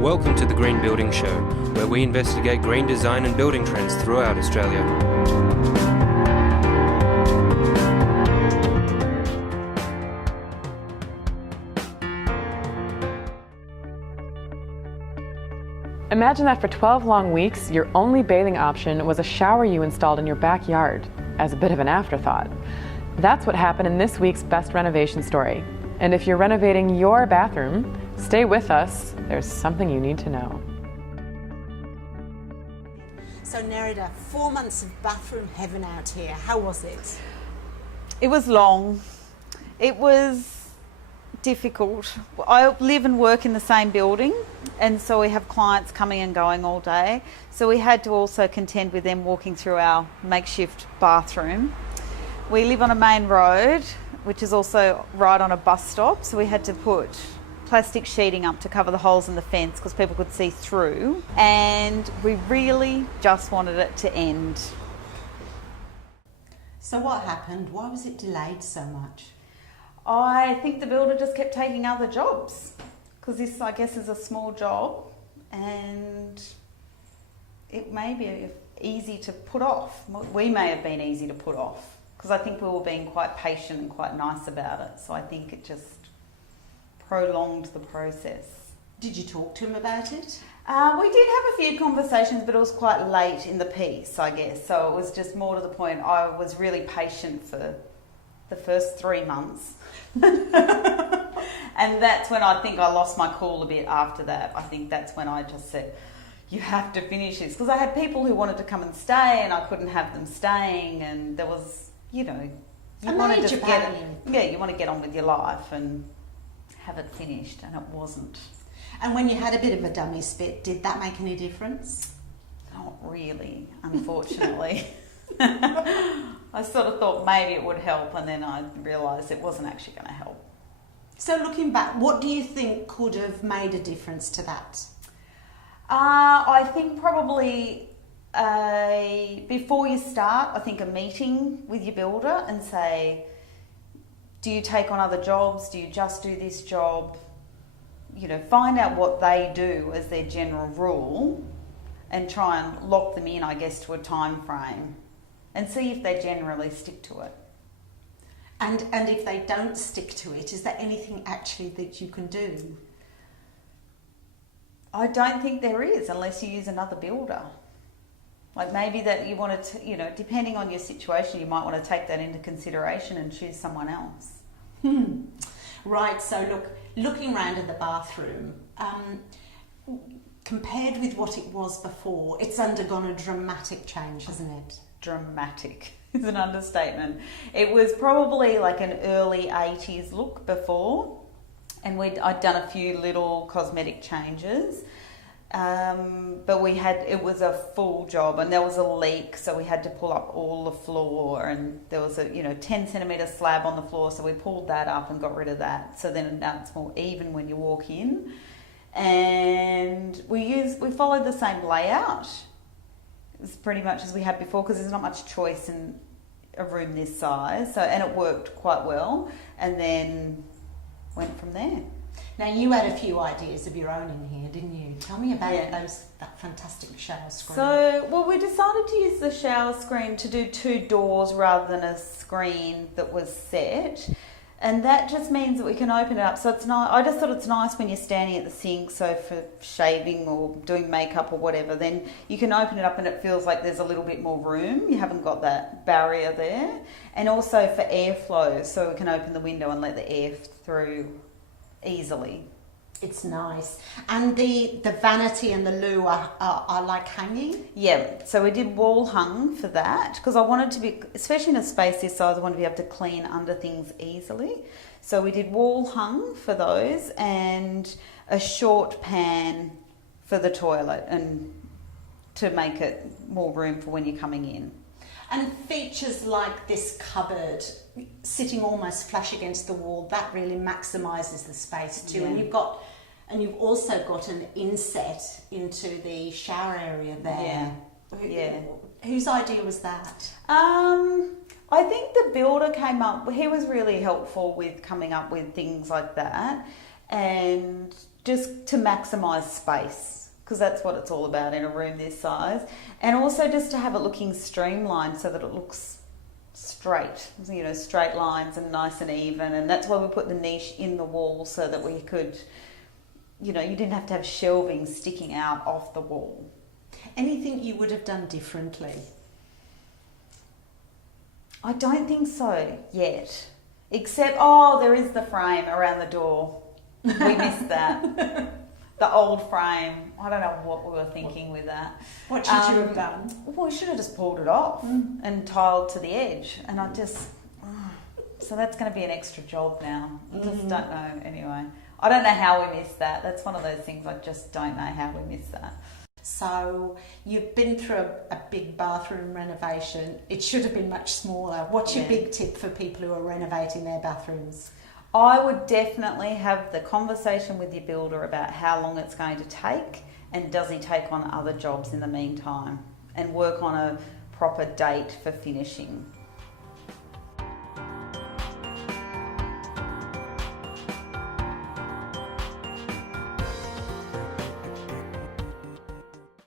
Welcome to the Green Building Show, where we investigate green design and building trends throughout Australia. Imagine that for 12 long weeks, your only bathing option was a shower you installed in your backyard, as a bit of an afterthought. That's what happened in this week's Best Renovation story. And if you're renovating your bathroom, stay with us. There's something you need to know. So Nerida, 4 months of bathroom heaven out here. How was it? It was long. It was difficult. I live and work in the same building, and so we have clients coming and going all day. So we had to also contend with them walking through our makeshift bathroom. We live on a main road, which is also right on a bus stop, so we had to put plastic sheeting up to cover the holes in the fence because people could see through, and we really just wanted it to end. So what happened? Why was it delayed so much? I think the builder just kept taking other jobs because this, I guess, is a small job and it may be easy to put off. We may have been easy to put off because I think we were being quite patient and quite nice about it. So I think it just prolonged the process. Did you talk to him about it? We did have a few conversations, but it was quite late in the piece, I guess. So it was just more to the point. I was really patient for the first 3 months. And that's when I think I lost my cool a bit after that. I think that's when I just said, you have to finish this. Because I had people who wanted to come and stay and I couldn't have them staying, and there was, you know, you want to just you want to get on with your life and have it finished, and it wasn't. And when you had a bit of a dummy spit, did that make any difference? Not really, unfortunately. I sort of thought maybe it would help, and then I realised it wasn't actually going to help. So looking back, what do you think could have made a difference to that? I think probably before you start, I think a meeting with your builder and say, do you take on other jobs? Do you just do this job? You know, find out what they do as their general rule and try and lock them in, I guess, to a time frame and see if they generally stick to it. And if they don't stick to it, is there anything actually that you can do? I don't think there is, unless you use another builder. Like maybe that you want to, you know, depending on your situation, you might want to take that into consideration and choose someone else. Right, so looking around at the bathroom, compared with what it was before, it's undergone a dramatic change, hasn't it? Dramatic is an understatement. It was probably like an early 80s look before, and I'd done a few little cosmetic changes, but it was a full job, and there was a leak, so we had to pull up all the floor, and there was a 10 centimetre slab on the floor, so we pulled that up and got rid of that, so then now it's more even when you walk in. And we followed the same layout. It's pretty much as we had before because there's not much choice in a room this size. So, and it worked quite well, and then went from there. Now you had a few ideas of your own in here, didn't you? Tell me about that fantastic shower screen. So, we decided to use the shower screen to do 2 doors rather than a screen that was set. And that just means that we can open it up. So it's nice. I just thought it's nice when you're standing at the sink, so for shaving or doing makeup or whatever, then you can open it up and it feels like there's a little bit more room. You haven't got that barrier there. And also for airflow, so we can open the window and let the air through easily. It's nice. And the vanity and the loo are like hanging? Yeah, so we did wall hung for that because I wanted to be, especially in a space this size, I wanted to be able to clean under things easily. So we did wall hung for those and a short pan for the toilet and to make it more room for when you're coming in. And features like this cupboard sitting almost flush against the wall, that really maximises the space too. Yeah. And you've also got an inset into the shower area there. Yeah. Whose idea was that? I think the builder came up, he was really helpful with coming up with things like that. and just to maximise space, because that's what it's all about in a room this size, and also just to have it looking streamlined so that it looks straight, you know, straight lines and nice and even. And that's why we put the niche in the wall, so that we could, you know, you didn't have to have shelving sticking out off the wall. Anything you would have done differently? I don't think so yet, except, oh, there is the frame around the door. We missed that. The old frame. I don't know what we were thinking with that. What should you have done? Well, we should have just pulled it off and tiled to the edge. And I just... So that's going to be an extra job now. I just don't know. Anyway, I don't know how we missed that. That's one of those things I just don't know how we missed that. So you've been through a big bathroom renovation. It should have been much smaller. What's your big tip for people who are renovating their bathrooms? I would definitely have the conversation with your builder about how long it's going to take, and does he take on other jobs in the meantime, and work on a proper date for finishing.